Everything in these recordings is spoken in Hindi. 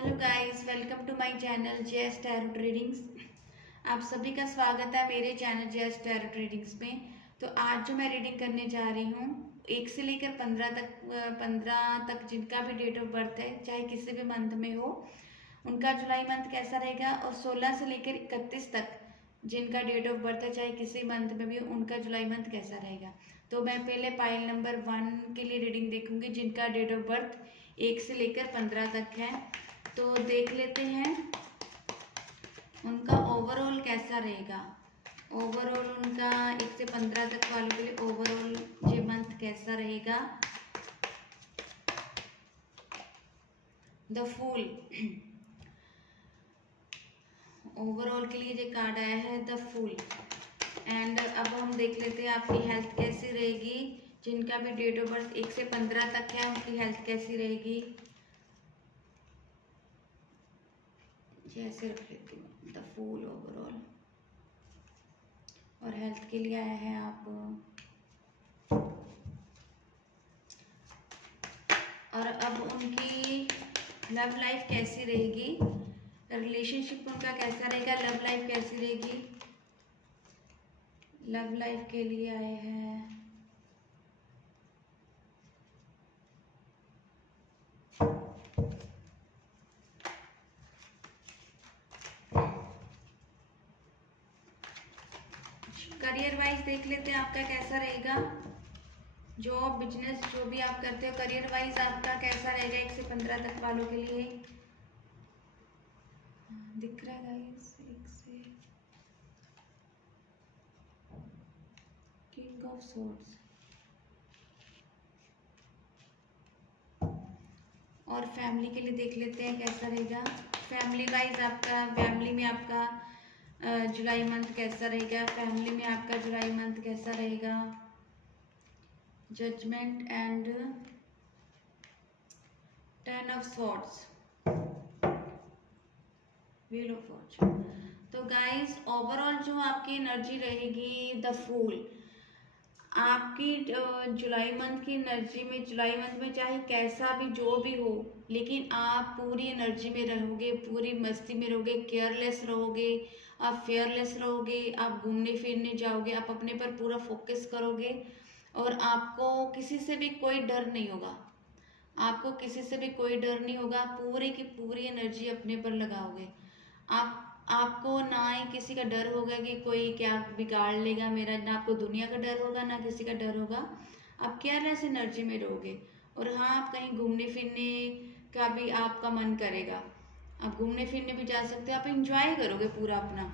Hello guys, welcome to my channel JS tarot tradings. आप सभी का स्वागत है मेरे चैनल जेएस टैरो ट्रेडिंग्स में। तो आज जो मैं रीडिंग करने जा रही हूँ 1 से लेकर 15 तक जिनका भी डेट ऑफ बर्थ है, चाहे किसी भी मंथ में हो, उनका जुलाई मंथ कैसा रहेगा। और 16 से लेकर 31 तक जिनका डेट ऑफ बर्थ है, चाहे किसी मंथ में भी हो, उनका जुलाई मंथ कैसा रहेगा। तो मैं पहले पाइल नंबर 1 के लिए रीडिंग देखूंगी, जिनका डेट ऑफ बर्थ 1 से लेकर 15 तक है। तो देख लेते हैं उनका ओवरऑल कैसा रहेगा। ओवरऑल उनका 1 से 15 तक वालों के लिए ओवरऑल ये मंथ कैसा रहेगा। द फूल ओवरऑल के लिए ये कार्ड आया है, द फूल। एंड अब हम देख लेते हैं आपकी हेल्थ कैसी रहेगी। जिनका भी डेट ऑफ बर्थ 1 से 15 तक है, उनकी हेल्थ कैसी रहेगी। जैसे रख लेती हूँ द फूल ओवरऑल। और हेल्थ के लिए आया है आप। और अब उनकी लव लाइफ कैसी रहेगी, रिलेशनशिप उनका कैसा रहेगा, लव लाइफ कैसी रहेगी। लव लाइफ के लिए आए हैं करियर वाइज देख लेते हैं आपका कैसा रहेगा। जॉब बिजनेस जो भी आप करते हो, करियर वाइज आपका कैसा रहेगा 1 से 15 तक वालों के लिए। दिख रहा है गाइस, 1 से किंग ऑफ सोर्ड्स। और फैमिली के लिए देख लेते हैं कैसा रहेगा। फैमिली वाइज आपका, फैमिली में आपका जुलाई मंथ कैसा रहेगा। फैमिली में आपका जुलाई मंथ कैसा रहेगा। Judgement and 10 of swords, wheel of fortune. तो गाइस ओवरऑल जो आपकी एनर्जी रहेगी, द फूल। आपकी जुलाई मंथ की एनर्जी में, जुलाई मंथ में चाहे कैसा भी जो भी हो, लेकिन आप पूरी एनर्जी में रहोगे, पूरी मस्ती में रहोगे, केयरलेस रहोगे, आप फेयरलेस रहोगे, आप घूमने फिरने जाओगे, आप अपने पर पूरा फोकस करोगे। और आपको किसी से भी कोई डर नहीं होगा। आपको किसी से भी कोई डर नहीं होगा, पूरी की पूरी एनर्जी अपने पर लगाओगे। आपको ना ही किसी का डर होगा कि कोई क्या बिगाड़ लेगा मेरा, ना आपको दुनिया का डर होगा, ना किसी का डर होगा। आप केयरलेस एनर्जी में रहोगे। और हाँ, आप कहीं घूमने फिरने का भी आपका मन करेगा, आप घूमने फिरने भी जा सकते हो, आप इंजॉय करोगे पूरा अपना।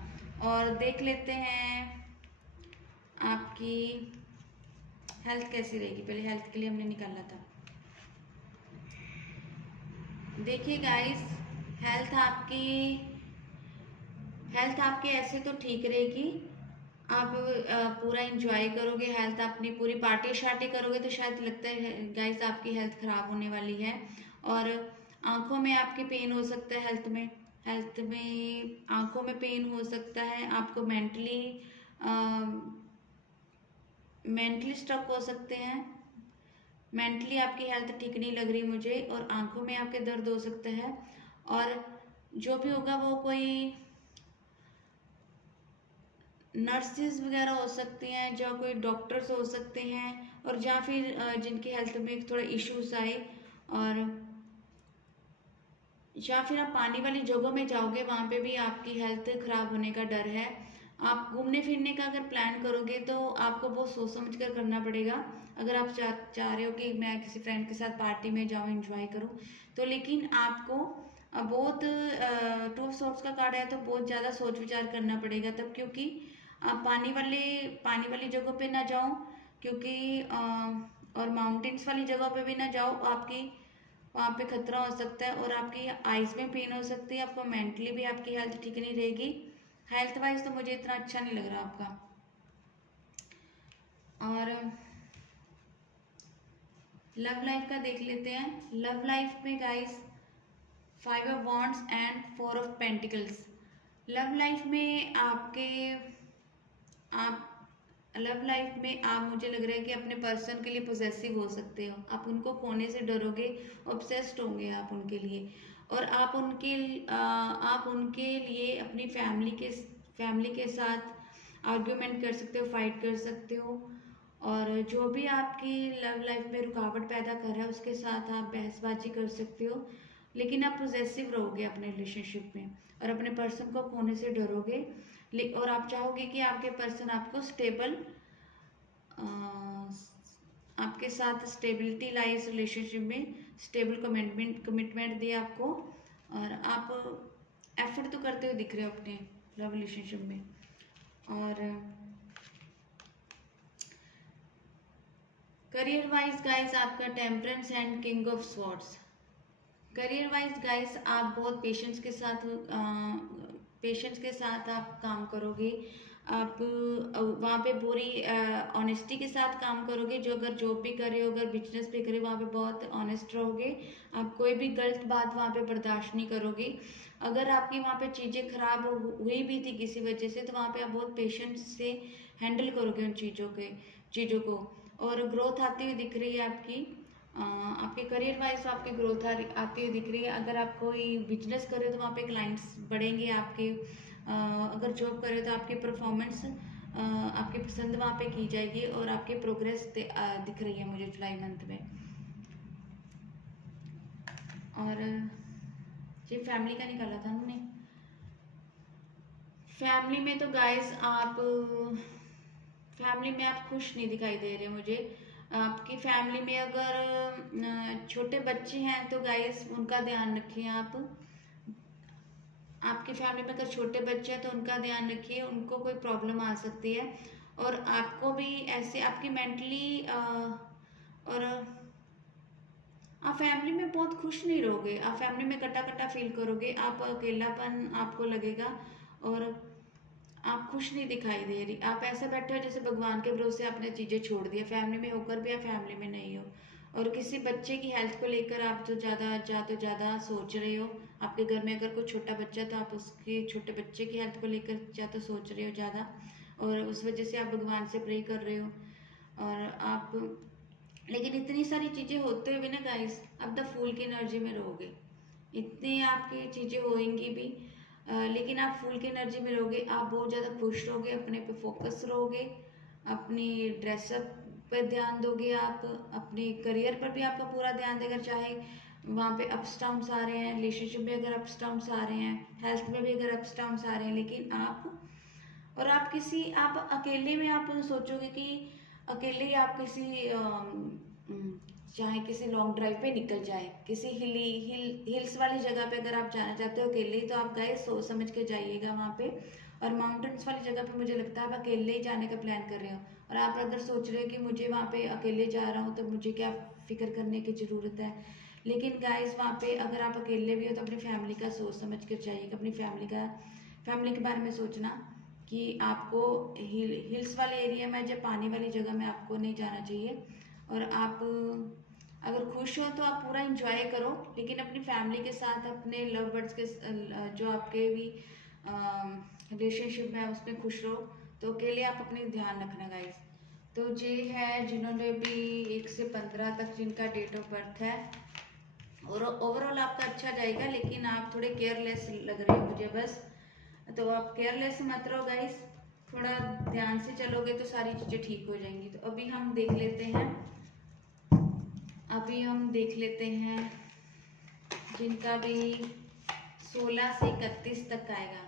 और देख लेते हैं आपकी हेल्थ कैसी रहेगी। पहले हेल्थ के लिए हमने निकाला था। देखिए गाइस, हेल्थ आपकी हेल्थ आपकी ऐसे तो ठीक रहेगी। आप पूरा इंजॉय करोगे, हेल्थ अपनी पूरी पार्टी शार्टी करोगे, तो शायद लगता है गाइस आपकी हेल्थ खराब होने वाली है। और आंखों में आपके पेन हो सकता है। हेल्थ में आंखों में पेन हो सकता है। आपको मेंटली स्ट्रक हो सकते हैं। मेंटली आपकी हेल्थ ठीक नहीं लग रही मुझे। और आंखों में आपके दर्द हो सकता है। और जो भी होगा वो कोई नर्सेज वगैरह हो सकती हैं, जो कोई डॉक्टर्स हो सकते हैं, और या फिर जिनकी हेल्थ में थोड़ा इश्यूज आए। और या फिर आप पानी वाली जगहों में जाओगे, वहाँ पे भी आपकी हेल्थ खराब होने का डर है। आप घूमने फिरने का अगर प्लान करोगे तो आपको बहुत सोच समझ कर करना पड़ेगा। अगर आप चाह रहे हो कि मैं किसी फ्रेंड के साथ पार्टी में जाऊँ, एंजॉय करूँ, तो लेकिन आपको बहुत 2 सोर्स का कार्ड है, तो बहुत ज़्यादा सोच विचार करना पड़ेगा तब। क्योंकि आप पानी वाली जगहों पे ना जाओ, क्योंकि और माउंटेन्स वाली जगह पे भी ना जाओ। आपकी वहाँ पे खतरा हो सकता है, और आपकी आइज में पेन हो सकती है। आपको मेंटली भी आपकी हेल्थ ठीक नहीं रहेगी। हेल्थ वाइज तो मुझे इतना अच्छा नहीं लग रहा आपका। और लव लाइफ का देख लेते हैं। लव लाइफ में guys 5 of wands and 4 of pentacles. Love life में आप लव लाइफ में आप, मुझे लग रहा है कि अपने पर्सन के लिए पोजेसिव हो सकते हो। आप उनको खोने से डरोगे, ऑब्सेस्ड होंगे आप उनके लिए। और आप उनके लिए अपनी फैमिली के साथ आर्ग्यूमेंट कर सकते हो, फाइट कर सकते हो। और जो भी आपकी लव लाइफ में रुकावट पैदा कर रहा है उसके साथ आप बहसबाजी कर सकते हो। लेकिन आप पोजेसिव रहोगे अपने रिलेशनशिप में और अपने पर्सन को खोने से डरोगे। और आप चाहोगे कि आपके पर्सन आपको आपके साथ स्टेबिलिटी लाए इस रिलेशनशिप में, स्टेबल कमिटमेंट दे आपको। और आप एफर्ट तो करते हुए दिख रहे हो अपने लव रिलेशनशिप में। और करियर वाइज गाइस आपका temperance and king of swords. Career wise guys आप बहुत पेशेंस के साथ आप काम करोगे। आप वहाँ पे पूरी ऑनेस्टी के साथ काम करोगे। जो अगर जॉब भी कर रहे हो, अगर बिजनेस भी कर रहे हो, वहाँ पे बहुत ऑनेस्ट रहोगे। आप कोई भी गलत बात वहाँ पे बर्दाश्त नहीं करोगे। अगर आपकी वहाँ पे चीज़ें खराब हुई भी थी किसी वजह से, तो वहाँ पे आप बहुत पेशेंस से हैंडल करोगे उन चीज़ों को। और ग्रोथ आती हुई दिख रही है आपके करियर वाइज। आपकी ग्रोथ आती हुई दिख रही है। अगर आप कोई बिजनेस कर रहे हो तो वहाँ पे क्लाइंट्स बढ़ेंगे आपके। अगर जॉब कर रहे हो तो आपकी परफॉर्मेंस आपकी पसंद वहाँ पे की जाएगी और आपकी प्रोग्रेस दिख रही है मुझे जुलाई मंथ में। और ये फैमिली का निकाला था हमने। फैमिली में तो गाइस फैमिली में आप खुश नहीं दिखाई दे रहे मुझे। आपकी फैमिली में अगर छोटे बच्चे हैं तो गाइस उनका ध्यान रखिए आप। आपकी फैमिली में अगर छोटे बच्चे हैं तो उनका ध्यान रखिए, उनको कोई प्रॉब्लम आ सकती है। और आपको भी ऐसे आपकी मेंटली और आप फैमिली में बहुत खुश नहीं रहोगे। आप फैमिली में कटा कटा फील करोगे, आप अकेलापन आपको लगेगा और आप खुश नहीं दिखाई दे रही। आप ऐसे बैठे हो जैसे भगवान के भरोसे आपने चीज़ें छोड़ दी। फैमिली में होकर भी आप फैमिली में नहीं हो। और किसी बच्चे की हेल्थ को लेकर आप जो ज़्यादा सोच रहे हो। आपके घर में अगर कोई छोटा बच्चा है तो आप उसके छोटे बच्चे की हेल्थ को लेकर ज़्यादा सोच रहे हो ज़्यादा, और उस वजह से आप भगवान से प्रे कर रहे हो। और आप, लेकिन इतनी सारी चीज़ें होते हुए भी ना गाइस, आप द फूल की एनर्जी में रहोगे। इतनी आपकी चीज़ें होएंगी भी लेकिन आप फूल की एनर्जी में रहोगे। आप बहुत ज़्यादा खुश रहोगे, अपने पे फोकस रहोगे, अपनी ड्रेसअप पर ध्यान दोगे। आप अपने करियर पर भी आपका पूरा ध्यान देगा, चाहे वहाँ पे अप्स डाउन्स आ रहे हैं, रिलेशनशिप में अगर अप्स डाउन्स आ रहे हैं, हेल्थ में भी अगर अप्स डाउन्स आ रहे हैं। लेकिन आप अकेले में आप सोचोगे कि अकेले ही आप चाहे किसी लॉन्ग ड्राइव पे निकल जाए, किसी हिल्स वाली जगह पे अगर आप जाना चाहते हो अकेले, तो आप गए सोच समझ के जाइएगा वहाँ पे। और माउंटेन्स वाली जगह पे मुझे लगता है आप अकेले ही जाने का प्लान कर रहे हो। और आप अगर सोच रहे हो कि मुझे वहाँ पे अकेले जा रहा हूँ तो मुझे क्या फिक्र करने की ज़रूरत है। लेकिन गाइस वहाँ पे अगर आप अकेले भी हो तो अपनी फैमिली का सोच समझ कर जाइएगा। अपनी फैमिली के बारे में सोचना कि आपको हिल्स वाले एरिया में या पानी वाली जगह में आपको नहीं जाना चाहिए। और आप अगर खुश हो तो आप पूरा इंजॉय करो, लेकिन अपनी फैमिली के साथ, अपने लव बर्ड्स के जो आपके भी रिलेशनशिप में उसमें खुश रहो। तो अकेले आप अपने ध्यान रखना गाइस। तो ये है जिन्होंने भी 1 से 15 तक जिनका डेट ऑफ बर्थ है। और ओवरऑल आपका अच्छा जाएगा, लेकिन आप थोड़े केयरलेस लग रहे हो मुझे बस। तो आप केयरलेस मत रहो गाइस, थोड़ा ध्यान से चलोगे तो सारी चीज़ें ठीक हो जाएंगी। तो अभी हम देख लेते हैं जिनका भी 16 से 31 तक आएगा,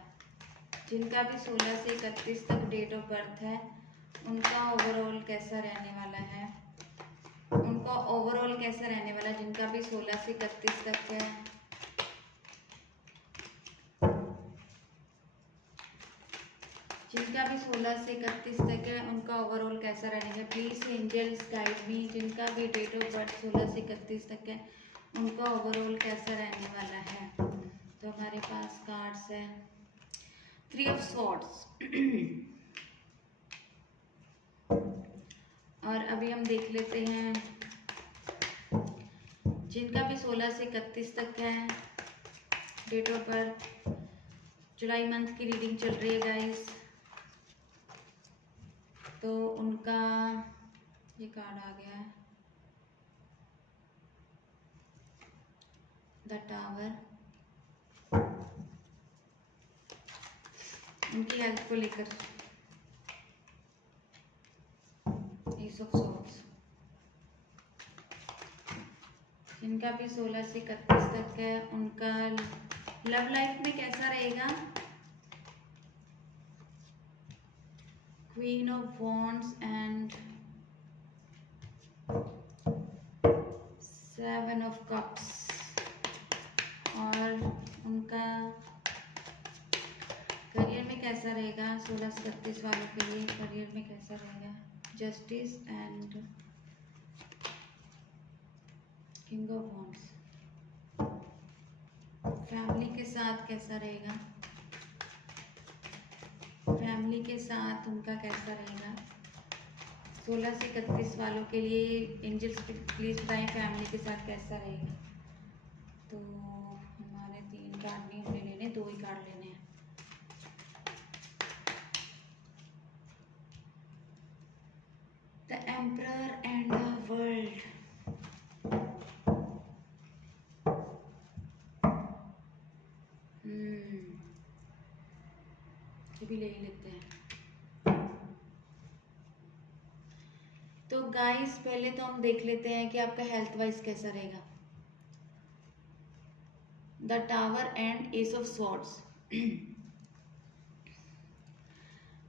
जिनका भी 16 से 31 तक डेट ऑफ बर्थ है, उनका ओवरऑल कैसा रहने वाला है। जिनका भी 16 से 31 तक है, जिनका भी 16 से 31 तक है, उनका ओवरऑल कैसा रहेगा। Please angels guide me. जिनका भी डेट ऑफ बर्थ 16 से 31 तक है, उनका ओवरऑल कैसा रहने वाला है। तो हमारे पास कार्ड्स है 3 ऑफ स्वॉर्ड्स। और अभी हम देख लेते हैं जिनका भी 16 से 31 तक है date of birth. July month की रीडिंग चल रही है गाइस। तो उनका ये कार्ड आ गया है, द टावर। उनकी हेल्थ को लेकर, एस ऑफ सॉर्ड्स। इनका भी 16 से 31 तक है। उनका लव लाइफ में कैसा रहेगा? Queen of wands and 7 of cups. और उनका करियर में कैसा रहेगा? 16 से 31 वालों के लिए करियर में कैसा रहेगा? Justice and king of wands. Family के साथ कैसा रहेगा? फैमिली के साथ उनका कैसा रहेगा? 16 से 31 वालों के लिए एंजल्स प्लीज बताएं फैमिली के साथ कैसा रहेगा। तो हमारे 3 कार्ड नहीं हमें लेने, 2 ही कार्ड लेने हैं। The emperor and the world. भी ले ही लेते हैं। तो गाइस पहले तो हम देख लेते हैं कि आपका हेल्थ वाइज कैसा रहेगा। The tower and S of swords.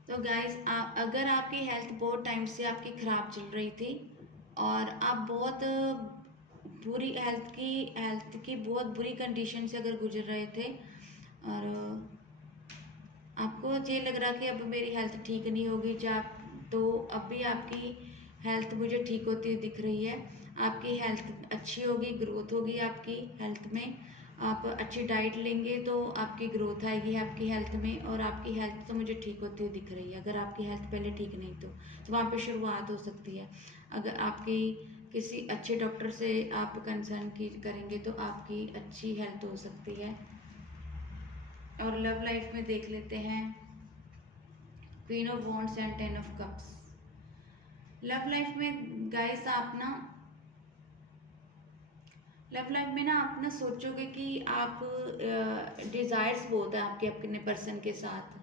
तो गाइस अगर आपकी हेल्थ बहुत टाइम से आपकी खराब चल रही थी और आप बहुत बुरी हेल्थ की बहुत बुरी कंडीशन से अगर गुजर रहे थे और आपको ये लग रहा कि अब मेरी हेल्थ ठीक नहीं होगी, तो अभी आपकी हेल्थ मुझे ठीक होती हुई दिख रही है। आपकी हेल्थ अच्छी होगी, ग्रोथ होगी आपकी हेल्थ में। आप अच्छी डाइट लेंगे तो आपकी ग्रोथ आएगी आपकी हेल्थ में, और आपकी हेल्थ तो मुझे ठीक होती हुई दिख रही है। अगर आपकी हेल्थ पहले ठीक नहीं तो वहाँ पे शुरुआत हो सकती है। अगर आपकी किसी अच्छे डॉक्टर से आप कंसर्न करेंगे तो आपकी अच्छी हेल्थ हो सकती है। और लव लाइफ में देख लेते हैं queen of wands and 10 of cups. Love life में गाइस आप ना सोचोगे कि आप डिज़ायर्स बहुत है आपके अपने पर्सन के साथ,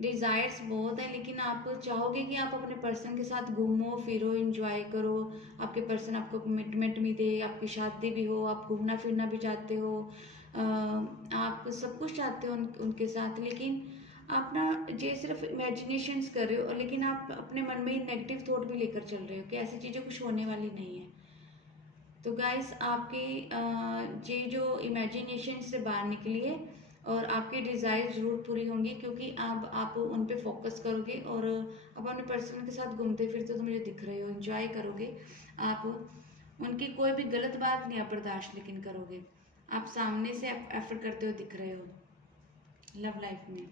डिज़ायर्स बहुत है, लेकिन आप चाहोगे कि आप अपने पर्सन के साथ घूमो फिरो, एंजॉय करो, आपके पर्सन आपको कमिटमेंट भी दे, आपकी शादी भी हो, आप घूमना फिरना भी चाहते हो, आप सब कुछ चाहते हो उनके साथ। लेकिन आप ना ये सिर्फ इमेजिनेशंस कर रहे हो, लेकिन आप अपने मन में नेगेटिव थॉट भी लेकर चल रहे हो कि ऐसी चीज़ें कुछ होने वाली नहीं है। तो गाइस आपकी ये जो इमेजिनेशन से बाहर निकलिए और आपकी डिज़ायर ज़रूर पूरी होंगी, क्योंकि अब आप उन पे फोकस करोगे और अब अपने पर्सन के साथ घूमते फिरते तो मुझे दिख रहे हो, एंजॉय करोगे आप। उनकी कोई भी गलत बात नहीं आप बर्दाश्त लेकिन करोगे, आप सामने से एफर्ट करते हुए दिख रहे हो लव लाइफ में।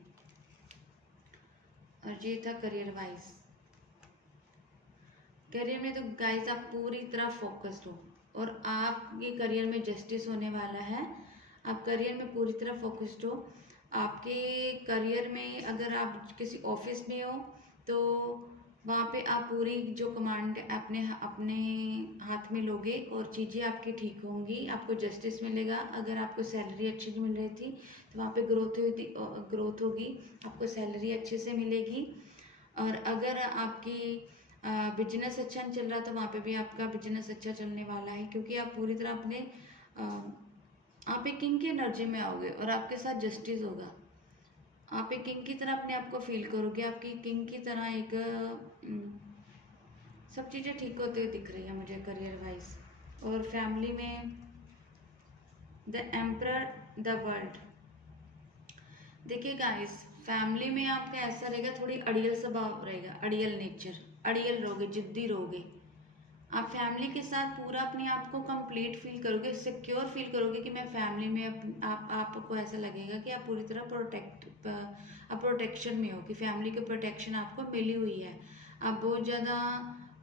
और ये था करियर वाइज। करियर में तो गाइस आप पूरी तरह फोकस्ड हो और आपके करियर में जस्टिस होने वाला है। आप करियर में पूरी तरह फोकस्ड हो। आपके करियर में अगर आप किसी ऑफिस में हो तो वहाँ पे आप पूरी जो कमांड अपने अपने हाथ में लोगे और चीज़ें आपकी ठीक होंगी, आपको जस्टिस मिलेगा। अगर आपको सैलरी अच्छी नहीं मिल रही थी तो वहाँ पे ग्रोथ होगी, आपको सैलरी अच्छे से मिलेगी। और अगर आपकी बिजनेस अच्छा नहीं चल रहा तो वहाँ पे भी आपका बिजनेस अच्छा चलने वाला है, क्योंकि आप पूरी तरह अपने आप एक किंग की एनर्जी में आओगे और आपके साथ जस्टिस होगा। आप एक किंग की तरह अपने आप को फील करोगे, आपकी किंग की तरह एक सब चीज़ें ठीक होते हुए दिख रही है मुझे करियर वाइज। और फैमिली में द एम्परर द वर्ल्ड। देखिए गाइस फैमिली में आपका ऐसा रहेगा, थोड़ी अड़ियल स्वभाव रहेगा, अड़ियल नेचर, अड़ियल रहोगे, जिद्दी रहोगे। आप फैमिली के साथ पूरा अपने आप को कंप्लीट फील करोगे, सिक्योर फील करोगे कि मैं फैमिली में आपको ऐसा लगेगा कि आप पूरी तरह प्रोटेक्शन में हो, कि फैमिली की प्रोटेक्शन आपको मिली हुई है। आप बहुत ज़्यादा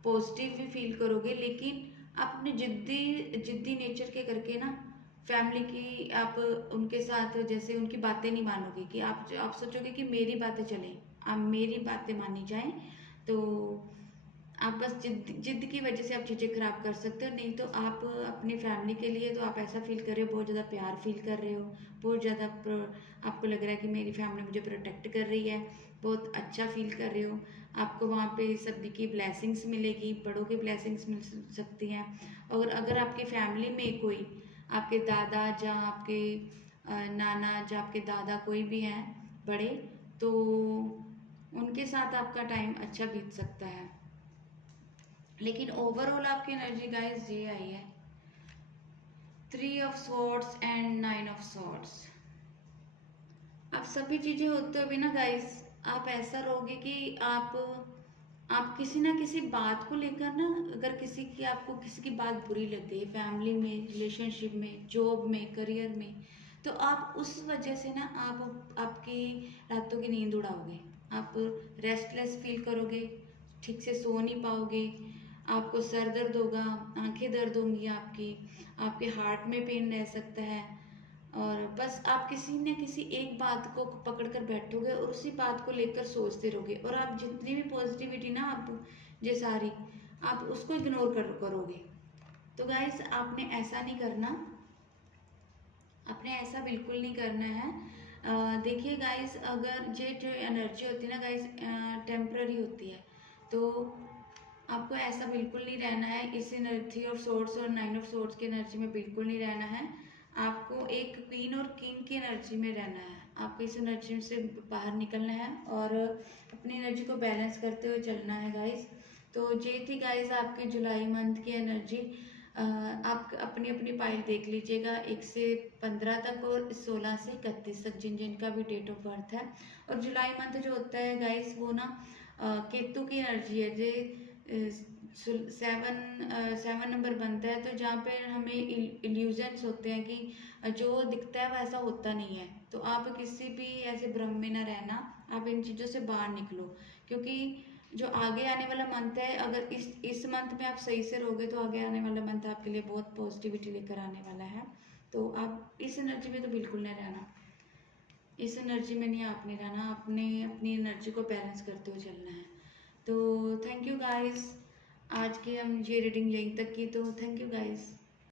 पॉजिटिव भी फील करोगे, लेकिन आप अपने जिद्दी नेचर के करके ना फैमिली की आप उनके साथ जैसे उनकी बातें नहीं मानोगे, कि आप सोचोगे कि मेरी बातें चलें, आप मेरी बातें मानी जाएं, तो आप बस जिद की वजह से आप चीज़ें खराब कर सकते हो, नहीं तो आप अपनी फैमिली के लिए तो आप ऐसा फील कर रहे हो, बहुत ज़्यादा प्यार फील कर रहे हो, बहुत ज़्यादा आपको लग रहा है कि मेरी फैमिली मुझे प्रोटेक्ट कर रही है, बहुत अच्छा फील कर रहे हो। आपको वहाँ पे सभी की ब्लेसिंग्स मिलेगी, बड़ों की ब्लेसिंग्स मिल सकती हैं। और अगर आपकी फैमिली में कोई आपके दादा या आपके नाना या आपके दादा कोई भी हैं बड़े, तो उनके साथ आपका टाइम अच्छा बीत सकता है। लेकिन ओवरऑल आपकी एनर्जी गाइस ये आई है 3 of swords and 9 of swords. अब सभी चीजें होते हुए ना गाइस, आप ऐसा रहोगे कि आप किसी ना किसी बात को लेकर ना, अगर किसी की आपको किसी की बात बुरी लग गई, फैमिली में, रिलेशनशिप में, जॉब में, करियर में, तो आप उस वजह से ना आप आपकी रातों की नींद उड़ाओगे, आप रेस्टलेस फील करोगे, ठीक से सो नहीं पाओगे, आपको सर दर्द होगा, आंखें दर्द होंगी आपकी, आपके हार्ट में पेन रह सकता है, और बस आप किसी न किसी एक बात को पकड़ कर बैठोगे और उसी बात को लेकर सोचते रहोगे, और आप जितनी भी पॉजिटिविटी ना आप ये सारी आप उसको इग्नोर करोगे। तो गाइस आपने ऐसा नहीं करना, आपने ऐसा बिल्कुल नहीं करना है। देखिए गाइस, अगर ये जो एनर्जी होती है ना गाइस, टेम्पररी होती है, तो आपको ऐसा बिल्कुल नहीं रहना है। इस एनर्जी ऑफ सोर्ट्स और 9 ऑफ सोर्ट्स की एनर्जी में बिल्कुल नहीं रहना है। आपको एक क्वीन और किंग की एनर्जी में रहना है। आपको इस एनर्जी से बाहर निकलना है और अपनी एनर्जी को बैलेंस करते हुए चलना है गाइस। तो ये थी गाइस आपके जुलाई मंथ की एनर्जी। आप अपनी अपनी पाइल देख लीजिएगा 1 से 15 तक और 16 से 31 तक, जिन जिनका भी डेट ऑफ बर्थ है। और जुलाई मंथ जो होता है गाइस, वो ना केतु की एनर्जी है। जो 7 नंबर बनता है, तो जहाँ पे हमें इल्यूजन्स होते हैं कि जो दिखता है वैसा होता नहीं है। तो आप किसी भी ऐसे भ्रम में ना रहना, आप इन चीज़ों से बाहर निकलो, क्योंकि जो आगे आने वाला मंथ है, अगर इस मंथ में आप सही से रहोगे तो आगे आने वाला मंथ आपके लिए बहुत पॉजिटिविटी लेकर आने वाला है। तो आप इस एनर्जी में तो बिल्कुल नहीं रहना, इस एनर्जी में नहीं आपने रहना, आपने अपनी एनर्जी को बैलेंस करते हुए चलना है। तो थैंक यू गाइस, आज की हम ये रीडिंग यहीं तक की, तो थैंक यू गाइस।